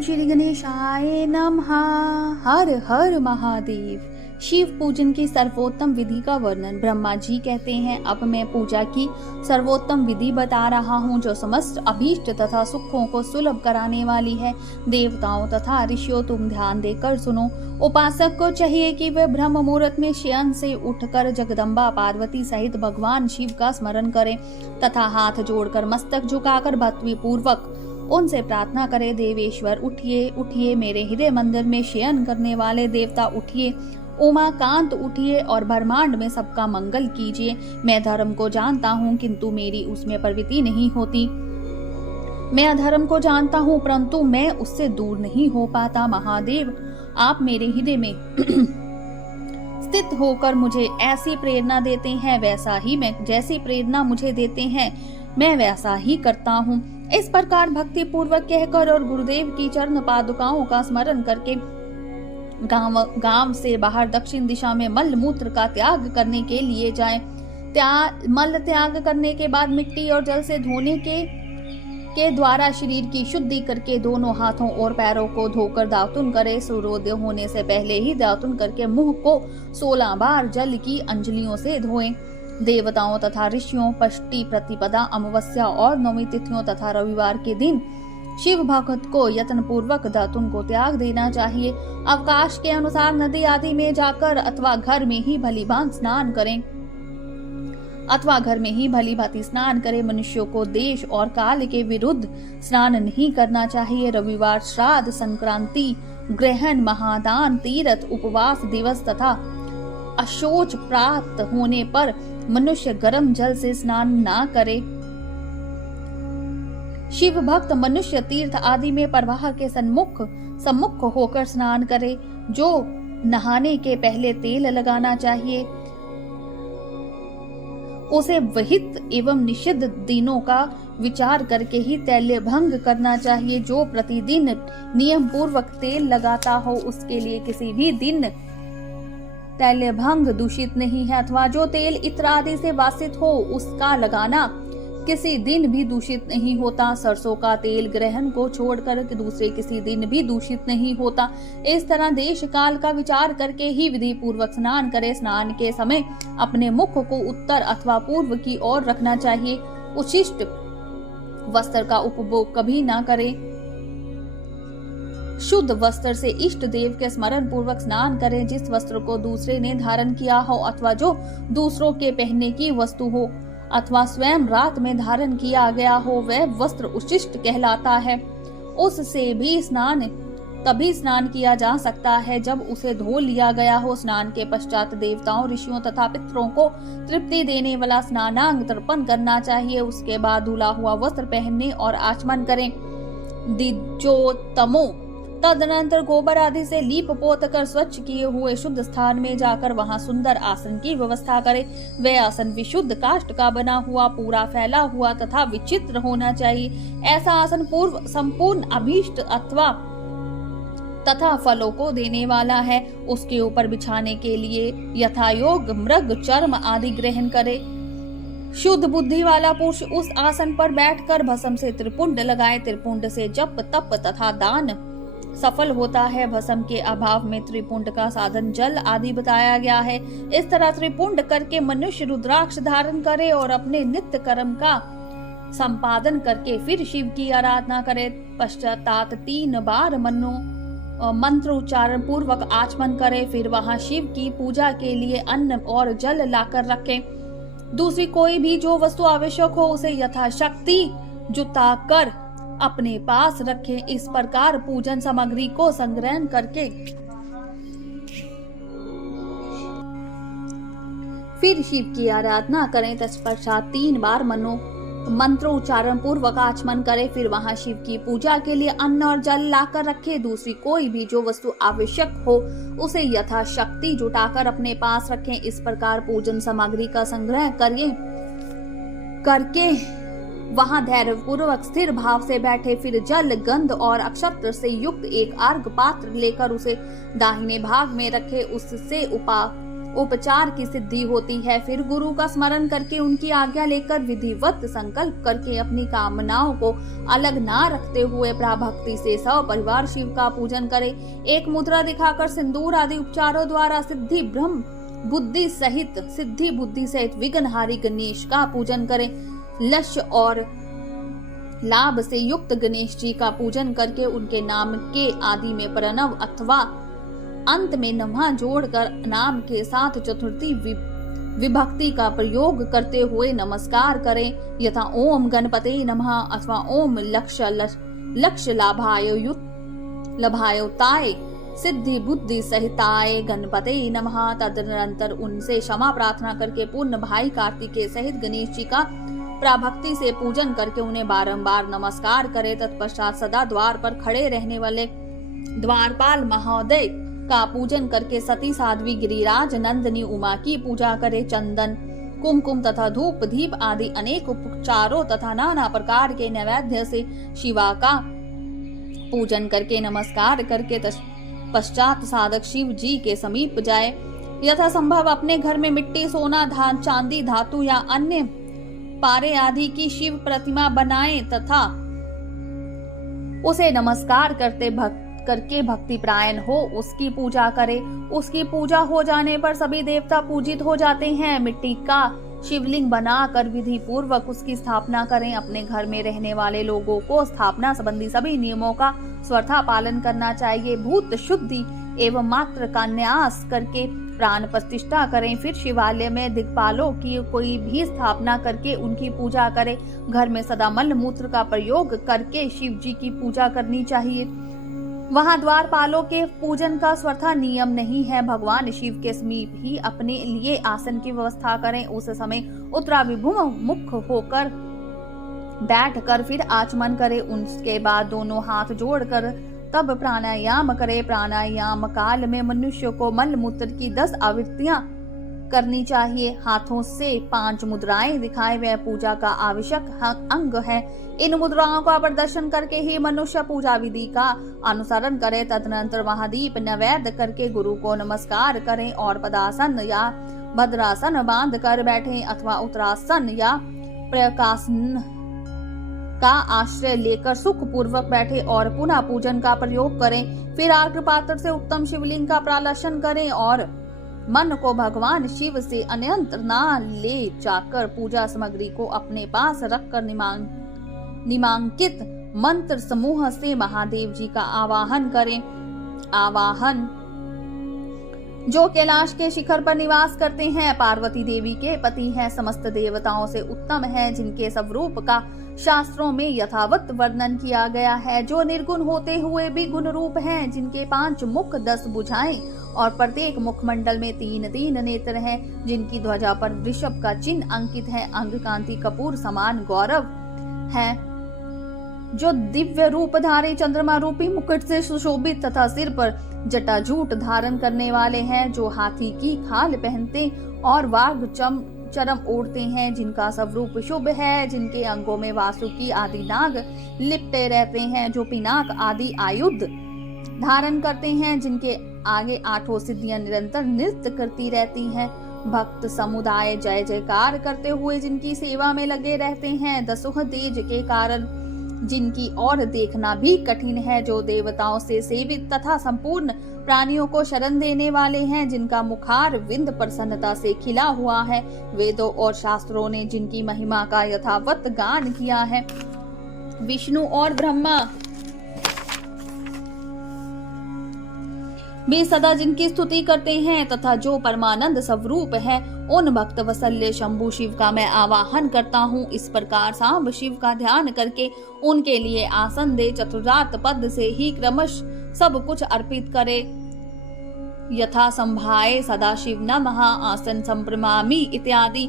ओम श्री गणेशाय नमः। हर हर महादेव। शिव पूजन की सर्वोत्तम विधि का वर्णन ब्रह्मा जी कहते हैं। अब मैं पूजा की सर्वोत्तम विधि बता रहा हूँ जो समस्त अभीष्ट तथा सुखों को सुलभ कराने वाली है। देवताओं तथा ऋषियों, तुम ध्यान देकर सुनो। उपासक को चाहिए कि वह ब्रह्म मुहूर्त में शयन से उठकर जगदम्बा पार्वती सहित भगवान शिव का स्मरण करे तथा हाथ जोड़कर मस्तक झुकाकर भक्ति पूर्वक उनसे प्रार्थना करे, देवेश्वर उठिए उठिए, मेरे हृदय मंदिर में शयन करने वाले देवता उठिए, उमाकांत उठिए और ब्रह्मांड में सबका मंगल कीजिए। मैं धर्म को जानता हूँ किंतु मेरी उसमें प्रवृत्ति नहीं होती। मैं अधर्म को जानता हूँ परंतु मैं उससे दूर नहीं हो पाता। महादेव, आप मेरे हृदय में स्थित होकर मुझे ऐसी प्रेरणा देते हैं, वैसा ही मैं जैसी प्रेरणा मुझे देते हैं मैं वैसा ही करता हूँ। इस प्रकार भक्ति पूर्वक कहकर और गुरुदेव की चरण पादुकाओं का स्मरण करके गांव से बाहर दक्षिण दिशा में मल मूत्र का त्याग करने के लिए जाएं। मल त्याग करने के बाद मिट्टी और जल से धोने के द्वारा शरीर की शुद्धि करके दोनों हाथों और पैरों को धोकर दातुन करे। सूर्योदय होने से पहले ही दातुन करके मुंह को 16 बार जल की अंजलियों से धोएं। देवताओं तथा ऋषियों, षष्ठी, प्रतिपदा, अमावस्या और नौमी तिथियों तथा रविवार के दिन शिव भक्त को यत्न पूर्वक दातुन को त्याग देना चाहिए। अवकाश के अनुसार नदी आदि में जाकर अथवा घर में ही भली भांति स्नान करें। मनुष्यों को देश और काल के विरुद्ध स्नान नहीं करना चाहिए। रविवार, श्राद्ध, संक्रांति, ग्रहण, महादान, तीर्थ, उपवास दिवस तथा अशौच प्राप्त होने पर मनुष्य गर्म जल से स्नान ना करे। शिव भक्त मनुष्य तीर्थ आदि में प्रवाह के सम्मुख होकर स्नान करे। जो नहाने के पहले तेल लगाना चाहिए उसे विहित एवं निषिद्ध दिनों का विचार करके ही तैल्य भंग करना चाहिए। जो प्रतिदिन नियम पूर्वक तेल लगाता हो उसके लिए किसी भी दिन तैल्य भंग दूषित नहीं है, अथवा जो तेल इत्र आदि से वासित हो उसका लगाना किसी दिन भी दूषित नहीं होता। सरसों का तेल ग्रहण को छोड़कर दूसरे किसी दिन भी दूषित नहीं होता। इस तरह देश काल का विचार करके ही विधि पूर्वक स्नान करे। स्नान के समय अपने मुख को उत्तर अथवा पूर्व की ओर रखना चाहिए। उच्छिष्ट वस्त्र का उपभोग कभी ना करे। शुद्ध वस्त्र से इष्ट देव के स्मरण पूर्वक स्नान करें। जिस वस्त्र को दूसरे ने धारण किया हो अथवा जो दूसरों के पहनने की वस्तु हो अथवा स्वयं रात में धारण किया गया हो वह वस्त्र उच्छिष्ट कहलाता है। उससे भी तभी स्नान किया जा सकता है जब उसे धो लिया गया हो। स्नान के पश्चात देवताओं, ऋषियों तथा पितरों को तृप्ति देने वाला स्नानांग तर्पण करना चाहिए। उसके बाद धुला हुआ वस्त्र पहनने और आचमन करें। द्विजोतमो तदनंतर गोबर आदि से लीप पोत कर स्वच्छ किए हुए शुद्ध स्थान में जाकर वहां सुंदर आसन की व्यवस्था करे। वह आसन विशुद्ध काष्ठ का बना हुआ, पूरा फैला हुआ तथा विचित्र होना चाहिए। ऐसा आसन पूर्व संपूर्ण अभीष्ट तथा फलों को देने वाला है। उसके ऊपर बिछाने के लिए यथायोग मृग, चर्म आदि ग्रहण करे। शुद्ध बुद्धि वाला पुरुष उस आसन पर बैठकर भस्म से त्रिपुंड लगाए। त्रिपुंड से जप, तप तथा दान सफल होता है। भस्म के अभाव में त्रिपुंड का साधन जल आदि बताया गया है। इस तरह त्रिपुंड करके मनुष्य रुद्राक्ष धारण करे और अपने नित्य कर्म का संपादन करके फिर शिव की आराधना करे। पश्चात 3 बार मंत्र उच्चारण पूर्वक आचमन करे। फिर वहां शिव की पूजा के लिए अन्न और जल लाकर रखें। दूसरी कोई भी जो वस्तु आवश्यक हो उसे यथाशक्ति जुटा कर अपने पास रखें। इस प्रकार पूजन सामग्री को संग्रह करके फिर शिव की आराधना करें। तत्पश्चात 3 बार मंत्र उच्चारण पूर्वक आचमन करें। फिर वहां शिव की पूजा के लिए अन्न और जल लाकर रखे। दूसरी कोई भी जो वस्तु आवश्यक हो उसे यथाशक्ति जुटाकर अपने पास रखें। इस प्रकार पूजन सामग्री का संग्रह करके वहां धैर्य पूर्वक स्थिर भाव से बैठे। फिर जल, गंध और अक्षत्र से युक्त एक अर्घ पात्र लेकर उसे दाहिने भाग में रखे। उससे उपचार की सिद्धि होती है। फिर गुरु का स्मरण करके उनकी आज्ञा लेकर विधिवत संकल्प करके अपनी कामनाओं को अलग ना रखते हुए प्राभक्ति से सपरिवार शिव का पूजन करें। एक मुद्रा दिखाकर सिंदूर आदि उपचारों द्वारा सिद्धि बुद्धि सहित विघ्नहारी गणेश का पूजन करें। लक्ष्य और लाभ से युक्त गणेश जी का पूजन करके उनके नाम के आदि में प्रणव अथवा अंत में नमः जोड़कर नाम के साथ चतुर्थी विभक्ति का प्रयोग करते हुए नमस्कार करें, यथा ओम गणपते नमः अथवा ओम लक्ष्य लाभायुताय सिद्धि बुद्धि सहिताय गणपते नमः। तदनंतर उनसे क्षमा प्रार्थना करके पूर्ण भाई कार्तिकेय सहित गणेश जी का प्राभक्ति से पूजन करके उन्हें बारंबार नमस्कार करें। तत्पश्चात सदा द्वार पर खड़े रहने वाले द्वारपाल महोदय का पूजन करके सती साध्वी गिरिराज नंदिनी उमा की पूजा करे। चंदन कुमकुम तथा धूप दीप आदि अनेक उपचारों तथा नाना प्रकार के नैवेद्य से शिवा का पूजन करके नमस्कार करके पश्चात साधक शिव जी के समीप जाए। यथा संभव अपने घर में मिट्टी सोना धान चांदी धातु या अन्य पारे आदि की शिव प्रतिमा बनाएं तथा उसे नमस्कार करके भक्ति प्रायण हो उसकी पूजा करे। उसकी पूजा हो जाने पर सभी देवता पूजित हो जाते हैं। मिट्टी का शिवलिंग बनाकर विधि पूर्वक उसकी स्थापना करें। अपने घर में रहने वाले लोगों को स्थापना संबंधी सभी नियमों का स्वतः पालन करना चाहिए। भूत शुद्धि एवं मात्र का न्यास करके प्राण प्रतिष्ठा करें। फिर शिवालय में दिक्पालों की कोई भी स्थापना करके उनकी पूजा करें। घर में सदा मल मूत्र का प्रयोग करके शिव जी की पूजा करनी चाहिए। वहाँ द्वारपालों के पूजन का स्वतः नियम नहीं है। भगवान शिव के समीप ही अपने लिए आसन की व्यवस्था करें। उस समय उत्तराभिमुख मुख होकर बैठकर फिर आचमन करें। उसके बाद दोनों हाथ जोड़कर तब प्राणायाम करे। प्राणायाम काल में मनुष्य को मल मूत्र की 10 आवृत्तियां करनी चाहिए। हाथों से 5 मुद्राएं दिखाए वह पूजा का आवश्यक अंग है। इन मुद्राओं का प्रदर्शन करके ही मनुष्य पूजा विधि का अनुसरण करे। तदनंतर महादीप नैवेद्य करके गुरु को नमस्कार करें और पदासन या भद्रासन बांध कर बैठे अथवा उत्तरासन या प्रकाशन का आश्रय लेकर सुख पूर्वक बैठे और पुनः पूजन का प्रयोग करें। फिर आग्र पात्र से उत्तम शिवलिंग का प्रालशन करें और मन को भगवान शिव से अन्यंत्र ना ले जाकर पूजा सामग्री को अपने पास रखकर निमांकित मंत्र समूह से महादेव जी का आवाहन करें। आवाहन जो कैलाश के शिखर पर निवास करते हैं, पार्वती देवी के पति हैं, समस्त देवताओं से उत्तम है, जिनके स्वरूप का शास्त्रों में यथावत वर्णन किया गया है, जो निर्गुण होते हुए भी गुण रूप हैं, जिनके 5 मुख 10 भुजाएं और प्रत्येक मुखमंडल में 3-3 नेत्र हैं, जिनकी ध्वजा पर वृषभ का चिन्ह अंकित है, अंग कांति कपूर समान गौरव है, जो दिव्य रूपधारी चंद्रमा रूपी मुकुट से सुशोभित तथा सिर पर जटाजूट धारण करने वाले हैं, जो हाथी की खाल पहनते और वाघ चरम ओढ़ते हैं, जिनका स्वरूप शुभ है, जिनके अंगों में वासुकी आदि नाग लिपटे रहते हैं, जो पिनाक आदि आयुध धारण करते हैं, जिनके आगे 8 सिद्धियां निरंतर नृत्य करती रहती हैं, भक्त समुदाय जय जयकार करते हुए जिनकी सेवा में लगे रहते हैं, 10 तेज के कारण जिनकी ओर देखना भी कठिन है, जो देवताओं से सेवित तथा संपूर्ण प्राणियों को शरण देने वाले हैं, जिनका मुखार विंद प्रसन्नता से खिला हुआ है, वेदों और शास्त्रों ने जिनकी महिमा का यथावत गान किया है, विष्णु और ब्रह्मा भी सदा जिनकी स्तुति करते हैं, तथा जो परमानंद स्वरूप है, उन भक्त वत्सल्य शंभु शिव का मैं आवाहन करता हूँ। इस प्रकार सांब शिव का ध्यान करके उनके लिए आसन दे, चतुरार्थ पद से ही क्रमश सब कुछ अर्पित करे। यथा संभाए सदा शिव नमः, आसन संप्रमामि इत्यादि।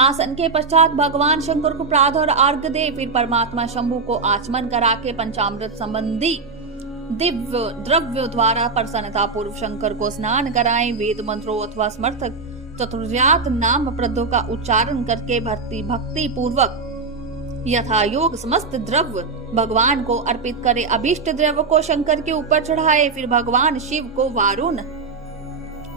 आसन के पश्चात भगवान शंकर को प्रातः और अर्घ्य दे, फिर परमात्मा शंभु को आचमन करा के पंचामृत संबंधी दिव्य द्रव्य द्वारा प्रसन्नता पूर्व शंकर को स्नान कराएं। वेद मंत्रों अथवा समर्थक चतुर्यात नाम पदों का उच्चारण करके भक्ति पूर्वक यथा योग समस्त द्रव्य भगवान को अर्पित करे। अभिष्ट द्रव्य को शंकर के ऊपर चढ़ाए, फिर भगवान शिव को वारुण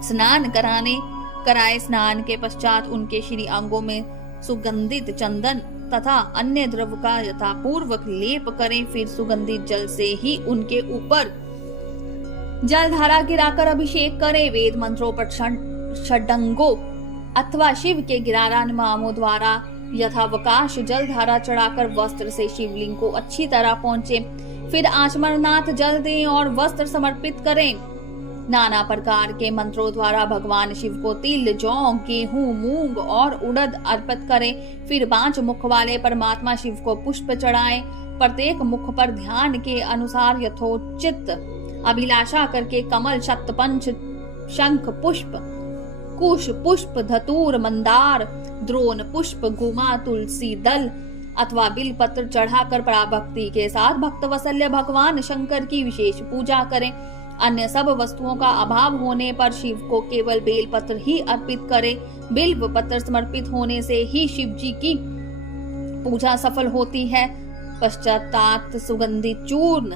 स्नान कराने कराए। स्नान के पश्चात उनके श्री अंगों में सुगंधित चंदन तथा अन्य द्रव्य का यथापूर्वक लेप करें। फिर सुगंधित जल से ही उनके ऊपर जलधारा गिराकर अभिषेक करें। वेद मंत्रों पर षडंगों अथवा शिव के 11 नामों द्वारा यथावकाश जलधारा चढ़ाकर वस्त्र से शिवलिंग को अच्छी तरह पहुंचे। फिर आचमरनाथ जल दें और वस्त्र समर्पित करें। नाना प्रकार के मंत्रों द्वारा भगवान शिव को तिल, जौ, गेहूं, मूंग और उड़द अर्पित करें। फिर 5 मुख वाले परमात्मा शिव को पुष्प चढ़ाएं। प्रत्येक मुख पर ध्यान के अनुसार यथोचित अभिलाषा करके कमल, शतपंच, शंख पुष्प, कुश पुष्प, धतूर, मंदार, द्रोण पुष्प, गुमा, तुलसी दल अथवा बिल पत्र चढ़ाकर पराभक्ति के साथ भक्त वत्सल भगवान शंकर की विशेष पूजा करें। अन्य सब वस्तुओं का अभाव होने पर शिव को केवल बेल पत्र ही अर्पित करें। बिल्व पत्र समर्पित होने से ही शिव जी की पूजा सफल होती है। पश्चात सुगंधित चूर्ण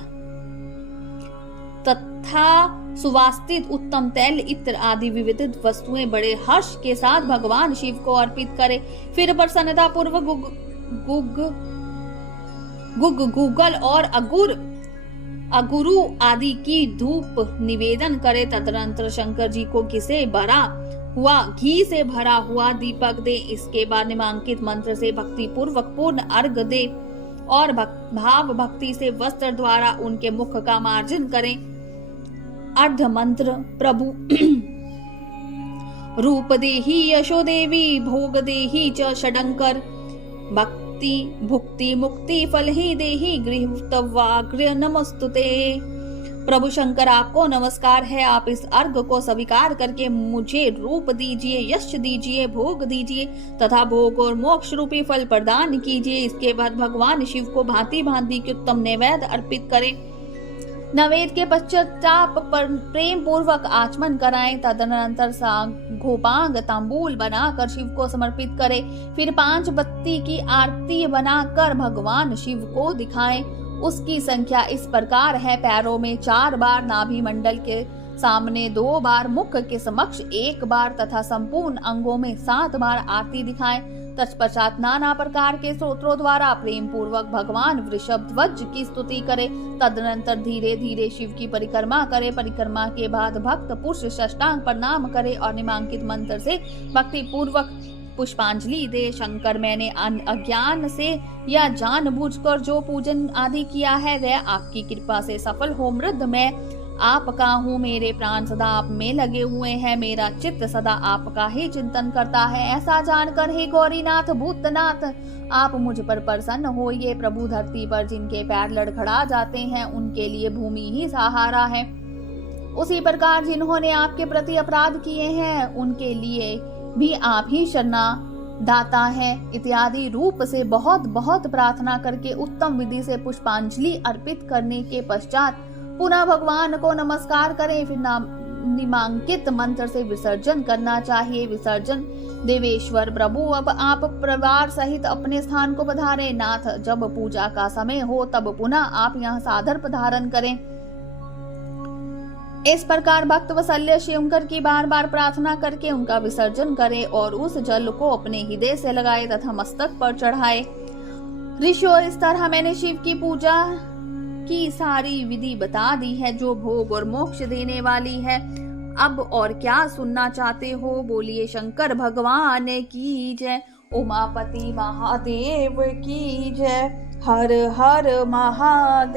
तथा सुवासित उत्तम तैल, इत्र आदि विविध वस्तुएं बड़े हर्ष के साथ भगवान शिव को अर्पित करें। फिर प्रसन्नता पूर्वक गूगल और अगुरु आदि की धूप निवेदन करे। तदनंतर शंकर जी को घी से भरा हुआ दीपक दे। इसके बाद निम्नांकित मंत्र से भक्ति पूर्वक पूर्ण अर्घ दे और भाव भक्ति से वस्त्र द्वारा उनके मुख का मार्जन करें। अर्ध मंत्र प्रभु रूप देहि यशो देवी भोग देहि च षडंकर भक्ति भुक्ति मुक्ति फल ही देहि गृहवाग्र नमस्तुते। प्रभु शंकर आपको नमस्कार है। आप इस अर्घ को स्वीकार करके मुझे रूप दीजिए, यश दीजिए, भोग दीजिए तथा भोग और मोक्ष रूपी फल प्रदान कीजिए। इसके बाद भगवान शिव को भांति भांति के उत्तम नैवेद्य अर्पित करें। नैवेद्य के पश्चात प्रेम पूर्वक आचमन कराएं। तदनंतर घोपांग तांबूल बनाकर शिव को समर्पित करें। फिर 5 बत्ती की आरती बनाकर भगवान शिव को दिखाएं। उसकी संख्या इस प्रकार है: पैरों में 4 बार, नाभि मंडल के सामने 2 बार, मुख के समक्ष 1 बार तथा संपूर्ण अंगों में 7 बार आरती दिखाएं। तत्पश्चात नाना प्रकार के स्तोत्रों द्वारा प्रेम पूर्वक भगवान वृषभ ध्वज की स्तुति करे। तदनंतर धीरे धीरे शिव की परिक्रमा करे। परिक्रमा के बाद भक्त पुरुष साष्टांग प्रणाम करे और निम्नांकित मंत्र से भक्ति पूर्वक पुष्पांजलि दे। शंकर, मैंने अज्ञान से या जानबूझकर जो पूजन आदि किया है वह आपकी कृपा से सफल हो। मृद मैं आपका हूँ, मेरे प्राण सदा आप में लगे हुए हैं, मेरा चित्त सदा आपका ही चिंतन करता है। ऐसा जानकर हे गौरीनाथ भूतनाथ, आप मुझ पर प्रसन्न होइए। प्रभु, धरती पर जिनके पैर लड़खड़ा जाते हैं उनके लिए भूमि ही सहारा है। उसी प्रकार जिन्होंने आपके प्रति अपराध किए हैं उनके लिए भी आप ही शरणा दाता है। इत्यादि रूप से बहुत बहुत प्रार्थना करके उत्तम विधि से पुष्पांजलि अर्पित करने के पश्चात पुनः भगवान को नमस्कार करें। फिर निम्नांकित मंत्र से विसर्जन करना चाहिए। विसर्जन। देवेश्वर प्रभु, अब आप परिवार सहित अपने स्थान को पधारें। नाथ, जब पूजा का समय हो तब पुनः आप यहाँ सादर पधारण करें। इस प्रकार भक्त वत्सल शंकर की बार बार प्रार्थना करके उनका विसर्जन करें और उस जल को अपने हृदय से लगाए तथा मस्तक पर चढ़ाए। ऋषियों, इस तरह मैंने शिव की पूजा की सारी विधि बता दी है जो भोग और मोक्ष देने वाली है। अब और क्या सुनना चाहते हो? बोलिए शंकर भगवान की जय। उमापति महादेव की जय। हर हर महादेव।